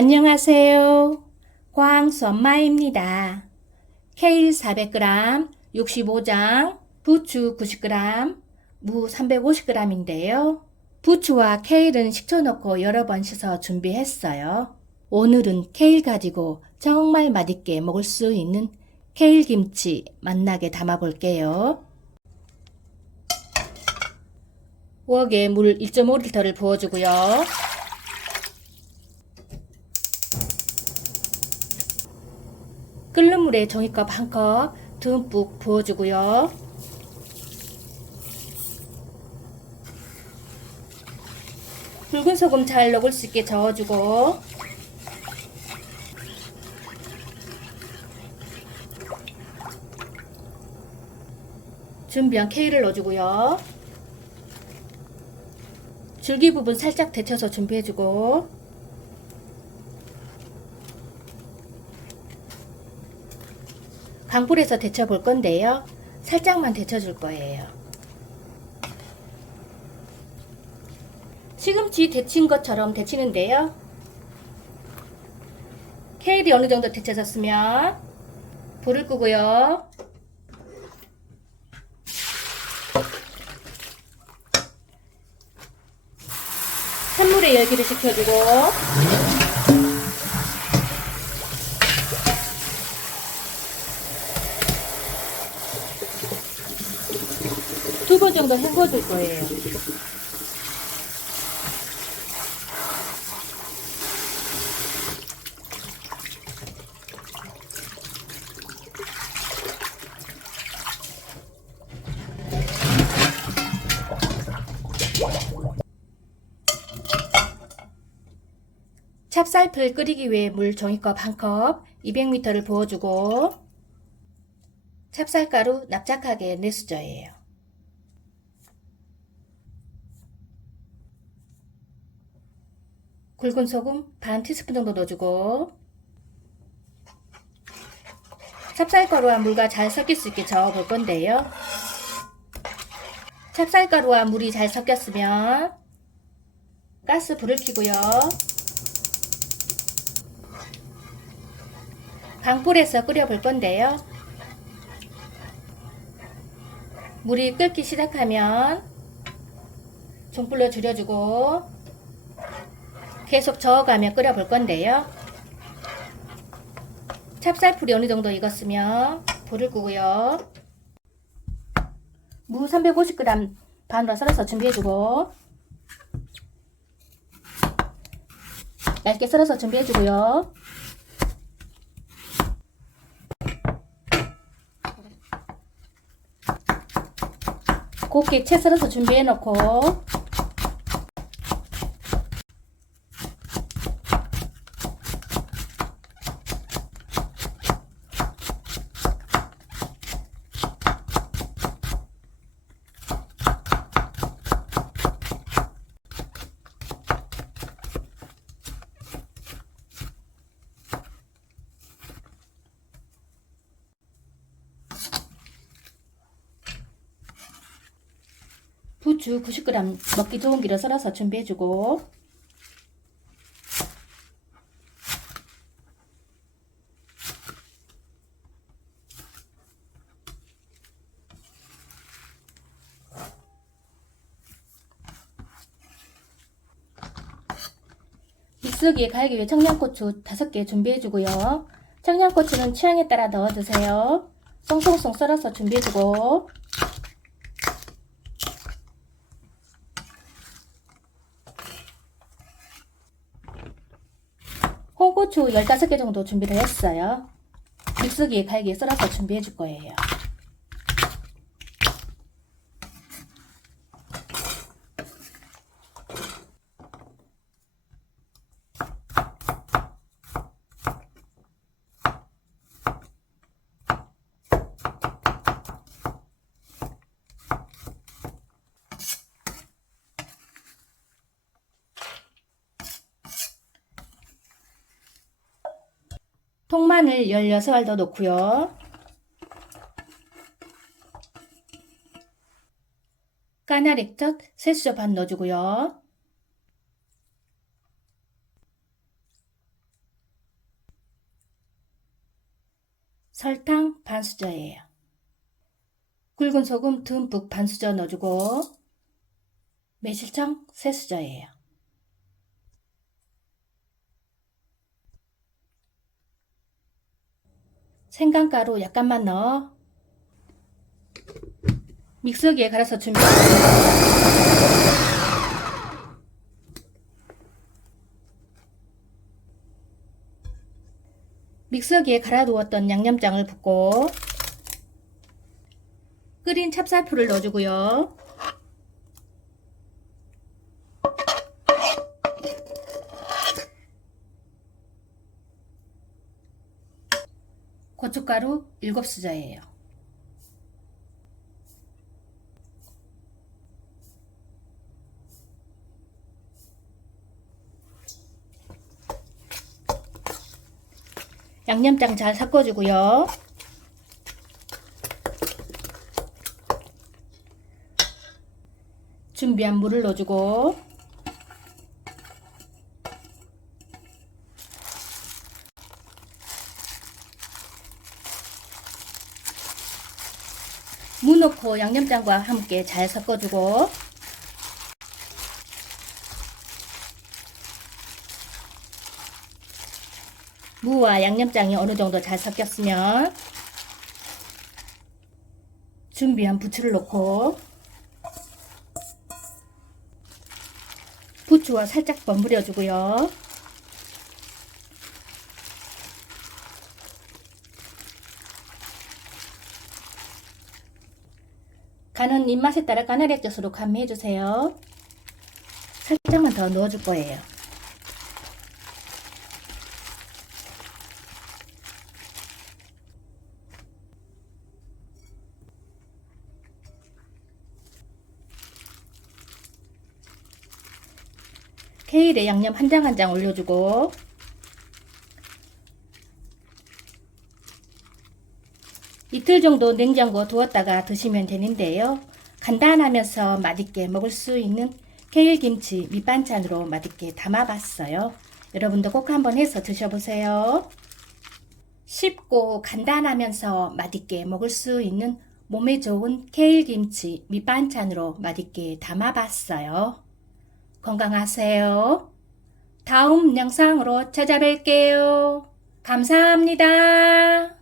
안녕하세요. 광수 엄마입니다. 케일 400g, 65장, 부추 90g, 무 350g인데요. 부추와 케일은 식초 넣고 여러 번 씻어 준비했어요. 오늘은 케일 가지고 정말 맛있게 먹을 수 있는 케일 김치 맛나게 담아 볼게요. 웍에 물 1.5리터를 부어주고요. 끓는 물에 종이컵 한컵 듬뿍 부어주고요. 붉은 소금 잘 녹을 수 있게 저어주고 준비한 케일을 넣어주고요. 줄기 부분 살짝 데쳐서 준비해주고 강불에서 데쳐 볼 건데요. 살짝만 데쳐 줄 거예요. 시금치 데친 것처럼 데치는데요. 케일이 어느 정도 데쳐졌으면 불을 끄고요. 찬물에 열기를 식혀주고 정도 헹궈줄 거예요. 찹쌀풀 끓이기 위해 물 종이컵 한컵 200ml를 부어주고 찹쌀가루 납작하게 내수저예요. 굵은 소금 반 티스푼 정도 넣어주고 찹쌀가루와 물과 잘 섞일 수 있게 저어 볼 건데요. 찹쌀가루와 물이 잘 섞였으면 가스 불을 켜고요. 강불에서 끓여 볼 건데요. 물이 끓기 시작하면 중불로 줄여주고 계속 저어가며 끓여볼 건데요. 찹쌀풀이 어느 정도 익었으면 불을 끄고요. 무 350g 반으로 썰어서 준비해주고 얇게 썰어서 준비해주고요. 곱게 채 썰어서 준비해놓고 부추 90g 먹기 좋은 기로 썰어서 준비해주고 믹서기에 갈기 위해 청양고추 5개 준비해주고요. 청양고추는 취향에 따라 넣어주세요. 송송송 썰어서 준비해주고 홍고추 15개 정도 준비를 했어요. 믹서기에 갈기에 썰어서 준비해 줄 거예요. 통마늘 16알 더 넣고요. 까나리젓 3수저 반 넣어주고요. 설탕 반 수저예요. 굵은 소금 듬뿍 반 수저 넣어주고 매실청 3수저예요. 생강가루 약간만 넣어 믹서기에 갈아서 준비. 믹서기에 갈아두었던 양념장을 붓고 끓인 찹쌀풀을 넣어주고요. 고춧가루 7수저예요. 양념장 잘 섞어주고요. 준비한 물을 넣어주고 무 넣고 양념장과 함께 잘 섞어주고 무와 양념장이 어느 정도 잘 섞였으면 준비한 부추를 넣고 부추와 살짝 버무려 주고요. 간은 입맛에 따라 까나리 액젓으로 간미해 주세요. 살짝만 더 넣어 줄 거예요. 케일에 양념 한 장 한 장 올려주고 이틀 정도 냉장고 두었다가 드시면 되는데요. 간단하면서 맛있게 먹을 수 있는 케일 김치 밑반찬으로 맛있게 담아봤어요. 여러분도 꼭 한번 해서 드셔보세요. 쉽고 간단하면서 맛있게 먹을 수 있는 몸에 좋은 케일 김치 밑반찬으로 맛있게 담아봤어요. 건강하세요. 다음 영상으로 찾아뵐게요. 감사합니다.